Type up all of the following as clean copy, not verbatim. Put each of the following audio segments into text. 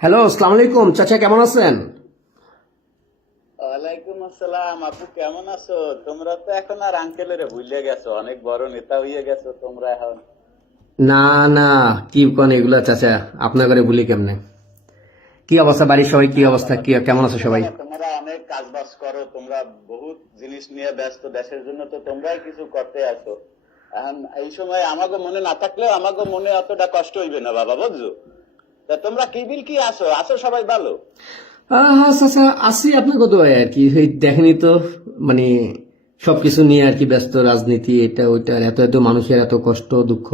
Hello, আসসালামু আলাইকুম চাচা, কেমন আছেন? ওয়ালাইকুম আসসালাম। আপু কেমন আছো? তোমরা তো এখন আর আঙ্কেলের ভুলে গেছো, অনেক বড় নেতা হয়ে গেছো তোমরা এখন। না না, কি কোন এগুলা চাচা, আপনার ঘরে ভুলি কেমনে? কি অবস্থা, বাড়ির সবাই কি না অবস্থা, বাবা, কি তুমি কেমন আছে বুঝো না সবাই? না, তোমরা অনেক কাজ বাজ করো, তোমরা বহুত জিনিস নিয়ে ব্যস্ত, দেশের জন্য তো তোমরাই কিছু করতে আসো। এখন এই সময় আমাকে মনে না থাকলেও আমাকে মনে অতটা কষ্ট হইবে না বাবা, বুঝছো? তা তোমরা কি বিল কি আসো আসো সবাই ভালো? হ্যাঁ চাচা, আছি আপনার কত আর কি, এই দেখেনি তো, মানে সবকিছু নিয়ে আর কি ব্যস্ত, রাজনীতি এটা ওইটা, এত এত মানুষের এত কষ্ট দুঃখ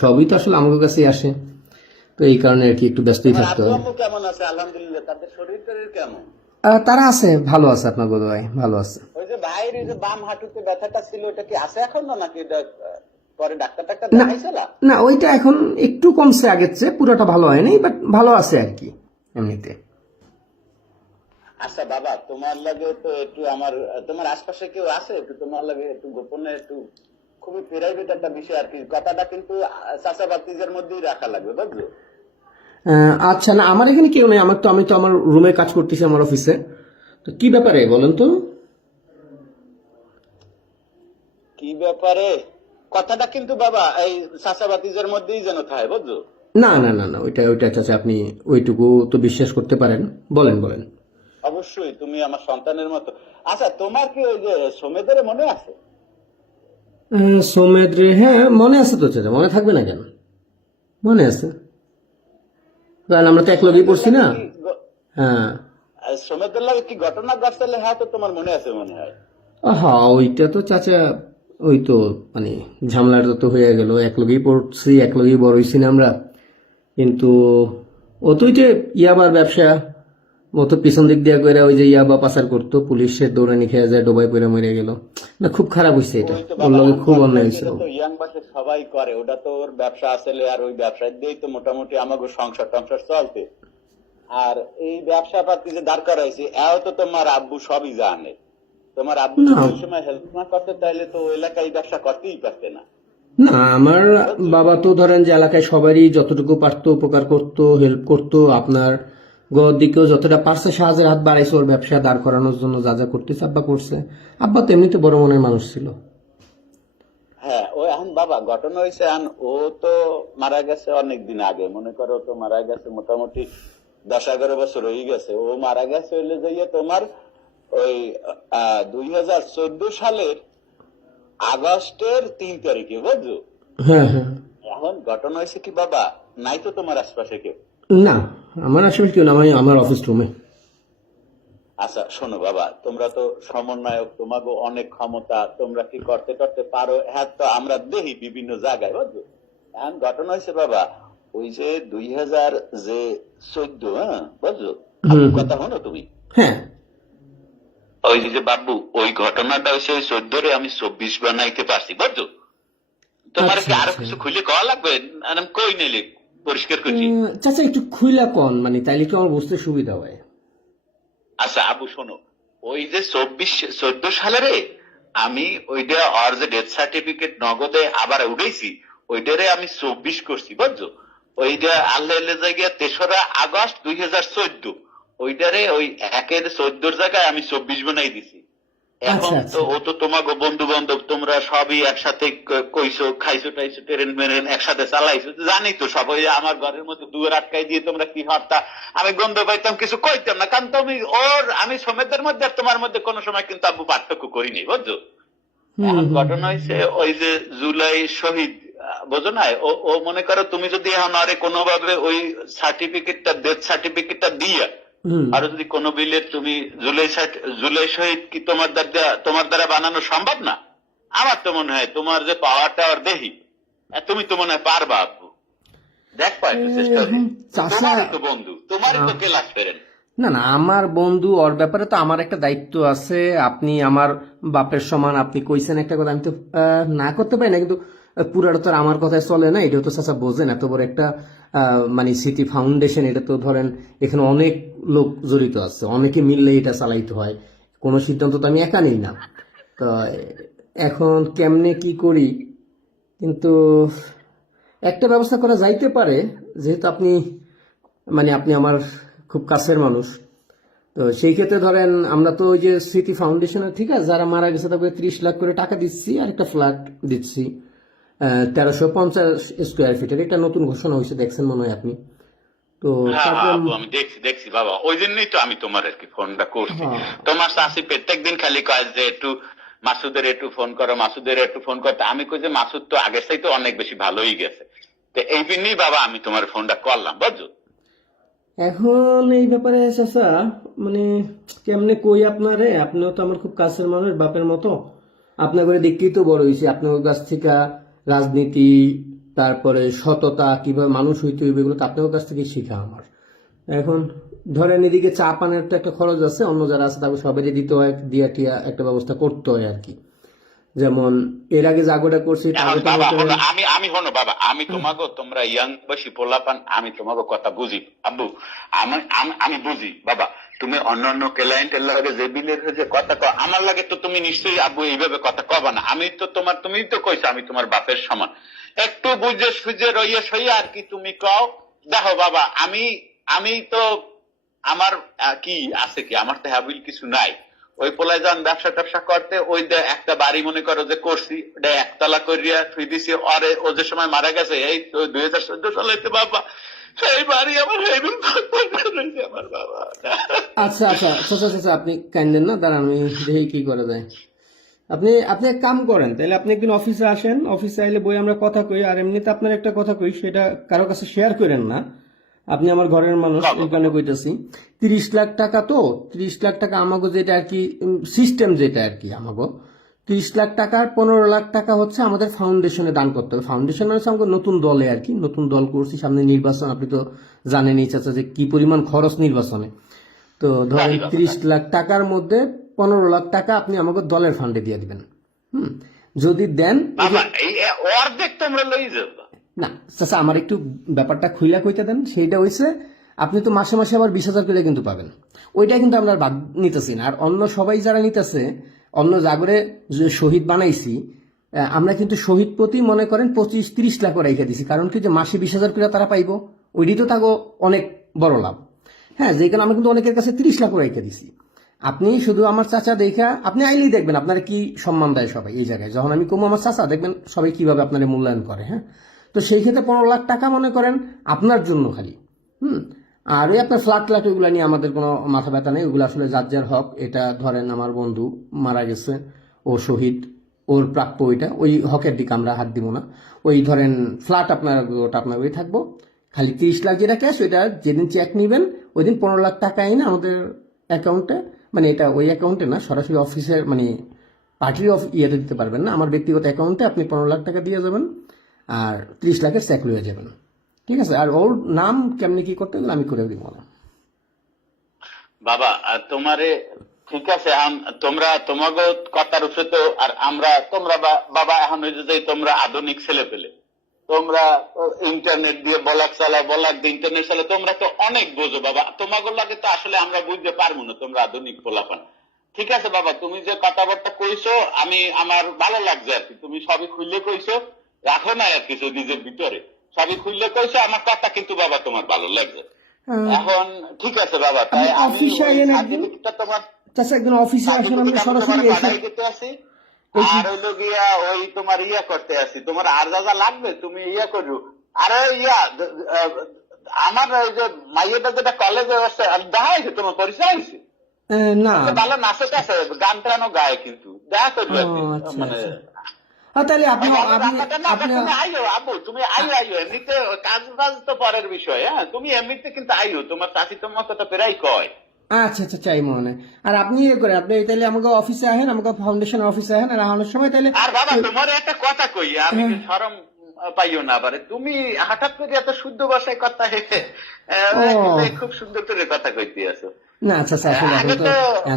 সবই তো আসলে আমাদের কাছেই আসে। তো এই কারণে আর কি একটু ব্যস্তই তোমার থাকতে আব্বু হয়। আম্মু কেমন আছে? আলহামদুলিল্লাহ। তাদের শরীর টরীর কেমন? তারা আছে, ভালো আছে, আপনার কত ভালো আছে। ওই যে ভাইয়ের এই যে বাম হাঁটুতে ব্যথাটা ছিল, ওটা কি আছে এখন না নাকি পরে ডাক্তার টাক্তার না দেখাইছিল? না, ওইটা এখন একটু কমছে আগের চেয়ে, পুরোটা ভালো হয়নি, বাট ভালো আছে আর কি এমনিতে। আচ্ছা বাবা, তোমার লাগে তো একটু আমার, তোমার আশপাশে কেউ আছে একটু তোমার লাগে একটু গোপনে একটু, খুবই প্রাইভেট একটা বিষয় আর কি, কথাটা কিন্তু চাচা বাতিজের মধ্যেই রাখা লাগবে, বুঝলো? আচ্ছা, না আমার এখানে কেউ নেই, আমি তো আমার রুমে কাজ করতেছি, আমার অফিসে। তো কি ব্যাপারে বলেন তো? কি ব্যাপারে? কথাটা কিন্তু বাবা এই চাচা বাতিজের মধ্যেই যেন থাকে, বুঝলো? না না না না, ওইটা ওইটা চাচা, আপনি ওইটুকু তো বিশ্বাস করতে পারেন। বলেন বলেন। অবশ্যই, তুমি আমার সন্তানের মতো। আচ্ছা, তোমার কি ওই যে সমেদের মনে আছে? সৌমেদ রে, হ্যাঁ মনে আছে তো চাচা, মনে থাকবে না কেন? মনে আছে, কারণ আমরা তো এক লগেই সমেদের পড়ছি লাগে না। কি হ্যাঁ। সমেদের লাগে কি ঘটনা ঘটছিল? হ্যাঁ, তো তোমার মনে আছে মনে হয়। হ্যাঁ ওইটা তো চাচা, ওই তো মানে ঝামেলাটা তো হয়ে গেল, এক লগেই পড়ছি, এক লগেই বড় হইছি না আমরা। কিন্তু ও তো ওই যে ইয়াবার ব্যবসা, ও তো পিছন দিক দিয়ে করে ওই যে ইয়াবা পাচার করতো, পুলিশের দৌড়ানি খেয়ে যায়, ডোবাই পড়ে মরে গেল। না খুব খারাপ হইছে এটা, ওই তো ওর বাবা, লগে খুব অন্যায় আনফর্চুনেট, হয়েছে। এটা তো ইয়াং বাসে সবাই করে, ওটা তো ওর ব্যবসা আসলে, আর ওই ব্যবসা দিয়েই তো মোটামুটি আমাকে সংসার টংসার চলতে। আর এই ব্যবসা পাতি যে দাঁড় করাইছে, এও তো তোমার আব্বু সবই জানে। তোমার আব্বু না যদি ওই সময় হেল্প না করতে, তাহলে তো ওই এলাকায় এই ব্যবসা করতেই পারতে না, না, আমার বুঝছো? বাবা তো ধরেন যে এলাকায় সবারই যতটুকু পারতো উপকার করতো, হেল্প করতো, আপনার গড় দিকেও যতটা পারছে সাহায্যের হাত বাড়াইছে, ওর ব্যবসা দাঁড় করানোর জন্য যা যা করতেছে আব্বা করছে। আব্বা তো এমনিতে বড় মনের মানুষ ছিল। হ্যাঁ, ও এখন বাবা ঘটনা হয়েছে, এখন ও তো মারা গেছে অনেক দিন আগে, মনে করো তো মারা গেছে মোটামুটি 10-11 বছর হয়ে গেছে। ও মারা গেছে হইলে যাইয়ে তোমার ওই 2014 সালের আগস্টের 3 তারিখে, বুঝছো? হ্যাঁ হ্যাঁ। এখন ঘটনা হয়েছে কি বাবা, নাই তো তোমার আশপাশে কেউ? না, আমার আসলে কেউ না, আমি আমার অফিস রুমে। আচ্ছা শোনো বাবা, তোমরা তো সমন্বয়ক, তোমাকে অনেক ক্ষমতা, তোমরা কি করতে করতে পারো, হ্যাঁ তো আমরা দেখি বিভিন্ন জায়গায়, বুঝছো? এখন ঘটনা হয়েছে বাবা, ওই যে 2014, হ্যাঁ বুঝছো? হুম আব্বু হুম। কথা হলো তুমি? হ্যাঁ। ওই যে বাবু, ওই ঘটনাটা হয়েছে ওই 14-রে আমি 24 বানাইতে পারছি, বুঝছো? তোমার আচ্ছা কি আরো আচ্ছা। কিছু খুলে কওয়া লাগবে? আর আমি কই নিলে পরিষ্কার করছি। চাচা একটু খুইলা কন, মানে তাইলে একটু আমার বুঝতে সুবিধা হয়। আচ্ছা আবু শোনো, ওই যে 14 সালে আমি ওইটা আর যে ডেথ সার্টিফিকেট নগদে আবার উঠেছি, ওইটারে আমি 24 করছি, বুঝছো? ওইটা আল্লাহ জায়গায় 3রা আগস্ট 2014, ওইটারে ওই 1-14 জায়গায় আমি 24 বানাই দিছি। আচ্ছা এখন তো আচ্ছা। ও তো তোমাকে বন্ধু বান্ধব, তোমরা সবই একসাথে কইছো, খাইছো টাইছো, ট্রেন মেরেন একসাথে চালাইছো, জানি তো সবাই। আমার ঘরের মধ্যে দুয়ার আটকাই দিয়ে তোমরা কি হরতা, আমি গন্ধ পাইতাম, কিছু কইতাম না, কারণ তুমি আমি সমেতের মধ্যে আর তোমার মধ্যে কোনো সময় কিন্তু আব্বু পার্থক্য করিনি, বুঝছো? হুম এখন হুম ঘটনা হয়েছে ওই যে জুলাই শহীদ, বোঝো না? ও ও মনে করো তুমি যদি এখন আরে কোনোভাবে ওই সার্টিফিকেটটা, ডেথ সার্টিফিকেটটা দিয়ে, হুম। আর যদি কোনো বিলে তুমি জুলাই শহীদ কি তোমার দ্বারা বানানো সম্ভব না? আমার তো মনে হয় তোমার যে পাওয়ারটা আর দেখি, তুমি তো মনে হয় পারবা আব্বু। দেখবা একটু চেষ্টা এখন দিয়ে, চাষা, তোমারই তো বন্ধু, তোমারই তো ক্লাস ফেরেন। না না, আমার বন্ধু, ওর ব্যাপারে তো আমার একটা দায়িত্ব আছে। আপনি আমার বাপের সমান, আপনি কইছেন একটা কথা, আমি তো না করতে পারি না, কিন্তু পুরাটা তো আর আমার কথায় চলে না, এটাও তো চাচা বোঝেন। এত বড় একটা মানে সিটি ফাউন্ডেশন, এটা তো ধরেন এখানে অনেক লোক জড়িত আছে, অনেকে মিললে এটা চালাইতে হয়, কোনো সিদ্ধান্ত তো আমি একা নিই না। তো এখন কেমনে কি করি, কিন্তু একটা ব্যবস্থা করা যাইতে পারে, যেহেতু আপনি মানে আপনি আমার খুব কাছের মানুষ। তো সেই ক্ষেত্রে ধরেন আমরা তো ওই যে স্মৃতি ফাউন্ডেশনের, ঠিক আছে, যারা মারা গেছে তারপরে 30 লাখ করে টাকা দিচ্ছি, আর একটা ফ্ল্যাট দিচ্ছি 1350 স্কোয়ার ফিটের। এটা নতুন ঘোষণা হয়েছে, দেখছেন মনে হয় আপনি। তো হ্যাঁ হ্যাঁ তারপরে আপু, আমি দেখছি বাবা, ওই জন্যই তো আমি তোমার আর কি ফোনটা করছি। হ্যাঁ তোমার চাষি প্রত্যেকদিন খালি কয় যে একটু মাসুদের একটু ফোন করো, মাসুদের একটু ফোন করতে। আমি কই যে মাসুদ তো আগের চাইতে অনেক বেশি ভালোই গেছে। তো এই জন্যই বাবা আমি তোমার ফোনটা করলাম, বুঝছো? এখন এই ব্যাপারে চাচা মানে কেমনে কই আপনারে, আপনিও তো আমার খুব কাছের মানুষ, বাপের মতো। আপনার করে দেখতেই তো বড় হয়েছি, আপনার কাছ থেকে রাজনীতি, তারপরে সততা, কিভাবে মানুষ হইতে হইবে, এগুলো তো আপনার কাছ থেকে শিখা আমার। এখন ধরেন এদিকে চা পানের তো একটা খরচ আছে, অন্য যারা আছে তাকে সবাই দিতে হয়, দিয়া টিয়া একটা ব্যবস্থা করতে হয় আর কি। যেমন এর আগে জাগোটা করছি, এখন টার্গেটের বাবা মধ্যে হলো আমি হনো বাবা, আমি তোমাকে, তোমরা ইয়াং বয়সী পোলাপান, আমি তোমাকে কথা বুঝি আব্বু। আমি বুঝি বাবা। তুমি অন্যান্য ক্লায়েন্টের লাগে যে বিলের যে কথা কও, আমার লাগে তো তুমি নিশ্চয়ই আব্বু এইভাবে কথা কবা না। আমি তো তোমার, তুমি তো কইছো আমি তোমার বাপের সমান। একটু বুঝে সুঝে রইয়া সইয়া আর কি তুমি কও। দেখো বাবা, আমি তো আমার কি আছে, কি আমার তো হ্যাবিল কিছু নাই। ওই পোলায় যান ব্যবসা ট্যাবসা করতে, ওই একটা বাড়ি মনে করো যে করছি, ওটা একতলা করিয়া থুই দিছি। অরে ও যে সময় মারা গেছে এই 2014 সালে বাবা, সেই বাড়ি আমার হেবিল রয়েছে আমার বাবা। আচ্ছা আচ্ছা চাচা চাচা আপনি কাইন্দেন না, দাঁড়ান আমি দেখি কি করা যায়। আপনি আপনি এক কাম করেন, তাহলে আপনি একদিন অফিসে আসেন, অফিসে আইলে বই আমরা কথা কই। আর এমনিতে আপনার একটা কথা কই, সেটা কারো কাছে শেয়ার করেন না, আপনি আমার ঘরের মানুষ, এই কারণে কইতেছি। 30 লাখ টাকা, তো 30 লাখ টাকা আমাগো যেটা আর কি সিস্টেম, যেটা আর কি আমাগো 30 লাখ টাকার 15 লাখ টাকা হচ্ছে আমাদের ফাউন্ডেশনে দান করতে হবে। ফাউন্ডেশন হচ্ছে আমাকে নতুন দলে আর কি, নতুন দল করছি, সামনে নির্বাচন, আপনি তো জানেনই চাচা যে কি পরিমাণ খরচ নির্বাচনে। তো ধরেন 30 লাখ টাকার মধ্যে 15 লাখ টাকা আপনি আমাকে দলের ফান্ডে দিয়ে দিবেন। হুম, যদি দেন বাবা এই অর্ধেক তোমরা লই যাবা। না চাচা, আমার একটু ব্যাপারটা খুইলা কইতে দেন। সেইটা হইছে, আপনি তো মাসে মাসে আবার 20,000 করে কিন্তু পাবেন, ওইটা কিন্তু আমরা আর বাদ নিতেছি না। আর অন্য সবাই যারা নিতেছে, অন্য জাগরে যে শহীদ বানাইছি, আমরা কিন্তু শহীদ প্রতি মনে করেন 25-30 লাখ করে রেখে দিছি। কারণ কি, যে মাসে 20,000 করে তারা পাইবো, ওইটি তো তাগো অনেক বড় লাভ। হ্যাঁ, যে কারণে আমরা কিন্তু অনেকের কাছে 30 লাখ করে রেখে দিছি। আপনি শুধু আমার চাচা দেখা আপনি আইলেই দেখবেন আপনারা কি সম্মান দেয় সবাই এই জায়গায়। যখন আমি কমু আমার চাচা, দেখবেন সবাই কিভাবে আপনার মূল্যায়ন করে। হ্যাঁ, তো সেই ক্ষেত্রে 15 লাখ টাকা মনে করেন আপনার জন্য খালি। হুম, আর ওই আপনার ফ্ল্যাট ফ্ল্যাট ওইগুলো নিয়ে আমাদের কোনো মাথা ব্যথা নেই, ওইগুলো আসলে যার যার হক। এটা ধরেন আমার বন্ধু মারা গেছে, ও শহীদ, ওর প্রাপ্য, ওইটা ওই হকের দিকে আমরা হাত দিব না। ওই ধরেন ফ্ল্যাট আপনার, ওটা আপনার ওই থাকবো। খালি 30 লাখ যেটা ক্যাশ, ওইটা যেদিন চেক নিবেন ওই দিন 15 লাখ টাকা এনে আমাদের অ্যাকাউন্টে, মানে এটা ওই অ্যাকাউন্টে না, সরাসরি অফিসের মানে পার্টির ইয়েতে দিতে পারবেন না, আমার ব্যক্তিগত অ্যাকাউন্টে আপনি 15 লাখ টাকা দিয়ে যাবেন, আর 30 লাখের চেক লয়ে যাবেন। ঠিক আছে, আর ওর নাম কেমনি কি করতে গেলে আমি করে দিব না। বাবা তোমারে ঠিক আছে, তোমরা তোমাকে কথার উপরে তো আর আমরা, তোমরা বাবা এখন হয়েছে যে তোমরা আধুনিক ছেলে পেলে, তোমরা ইন্টারনেট দিয়ে বলাক চালাও, বলাক দিয়ে ইন্টারনেট চালাও, তোমরা তো অনেক বোঝো বাবা। তোমাকে লাগে তো আসলে আমরা বুঝতে পারবো না, তোমরা আধুনিক পোলাপান। ঠিক আছে বাবা, তুমি যে কথাবার্তা কইছো আমি আমার ভালো লাগছে আর কি। তুমি সবই খুললে কইছো, রাখো না আর কিছু নিজের ভিতরে, সবই খুললে কইছো, আমার কথা কিন্তু বাবা তোমার ভালো লাগছে। এখন ঠিক আছে বাবা, তাই আমি অফিসে আইয়েন একদিন, সার্টিফিকেটটা তোমার, চাচা একদিন অফিসে আসেন, আমরা সরাসরি এসে বাধাই দিতে আসি। আর হইলো গিয়া ওই তোমার ইয়া করতে আসি, তোমার আর যা যা লাগবে তুমি ইয়া করো। আরে ইয়া আমার ওই যে মাইয়াটা যেটা কলেজে আছে, দেখা হয়েছে তোমার পরিচয় হয়েছে, না। ভালো নাচে টাচে গান টানও গায়, কিন্তু দেখা করবে আচ্ছা মানে। আচ্ছা, তাহলে আপনি তুমি আইও আবু, তুমি আইও এমনিতে, কাজ বাজ তো পরের বিষয়। হ্যাঁ, তুমি এমনিতে কিন্তু আইও, তোমার চাষি তোমার কথা প্রায় কয়। আচ্ছা আচ্ছা, চাই মনে হয়। আর আপনি ইয়ে করে, আপনি তাহলে আমাকে অফিসে আহেন, আমাকে ফাউন্ডেশন অফিসে আহেন, আর আনার সময় তাহলে। আর বাবা তোমার একটা কথা কই, আমি শরম পাইও না আবার, তুমি হঠাৎ করে এত শুদ্ধ ভাষায় কথা হেঁটে খুব সুন্দর করে কথা কইতে আছো। না আচ্ছা আচ্ছা, আসলে আগে এখন তো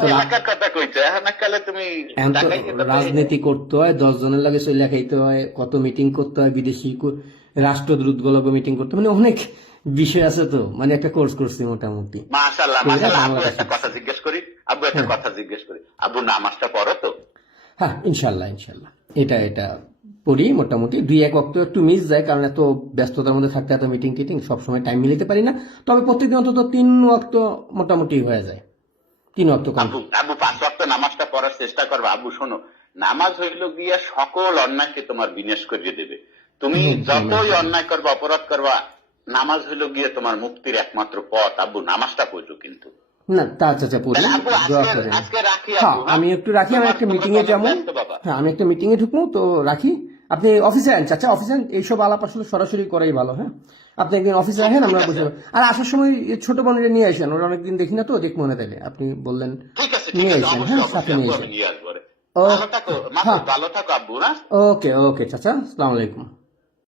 তো এলাকার কথা কইছো, এখন কালে তুমি রাজনীতি করতে হয়, 10 জনের লাগে চলে খাইতে হয়, কত মিটিং করতে হয়, বিদেশি রাষ্ট্রদূত গুলোকে মিটিং করতে, মানে অনেক বিষয় আছে। তো মানে একটা কোর্স করছি মোটামুটি। মাশাআল্লাহ মাশাআল্লাহ। আব্বু একটা কথা জিজ্ঞেস করি, আব্বু একটা কথা জিজ্ঞেস করি, আব্বু নামাজটা পড়ো তো? হ্যাঁ, ইনশাল্লাহ ইনশাল্লাহ, এটা পড়ি মোটামুটি, 2-1 ওয়াক্ত একটু মিস যায়, কারণ এত ব্যস্ততার মধ্যে থাকতে এত মিটিং টিটিং সবসময় টাইম মিলাতে পারি না। তবে প্রত্যেকদিন অন্তত 3 ওয়াক্ত মোটামুটি হয়ে যায়, 3 ওয়াক্ত কম। আবু আবু 5 ওয়াক্ত নামাজটা পড়ার চেষ্টা করবে। আবু শোনো, নামাজ হইল গিয়া সকল অন্যায়কে তোমার বিনাশ করিয়ে দেবে। তুমি যতই অন্যায় করবা, অপরাধ করবা, নামাজ হইল গিয়ে তোমার মুক্তির একমাত্র পথ। আব্বু নামাজটা পড়ো কিন্তু। না তা আচ্ছা পড়ি, তাহলে আব্বু দোয়া করেন। আজকে রাখি হ্যাঁ আব্বু। আমি একটু রাখি, আমি একটা মিটিং এ যাবো। হ্যাঁ আমি একটা মিটিং এ ঢুকবো, তো রাখি। আপনি অফিসে আছেন চাচা, অফিসে এইসব আলাপ আসলে সরাসরি করাই ভালো। হ্যাঁ আপনি একদিন অফিসে আসেন, আমরা বসে, আর আসার সময় এই ছোট বোনটা নিয়ে আসেন, ওরা অনেকদিন দেখি না তো, দেখ মনে তাইলে আপনি বললেন ঠিক আছে নিয়ে ঠিক আছে, আসেন। অবশ্যই হ্যাঁ সাথে অবশ্যই নিয়ে আব্বু আসেন। আমি নিয়ে আসবো রে। ও ভালো থাকো মাসুদ, ভালো থাকো আব্বু। না ওকে ওকে চাচা, আসসালামু আলাইকুম।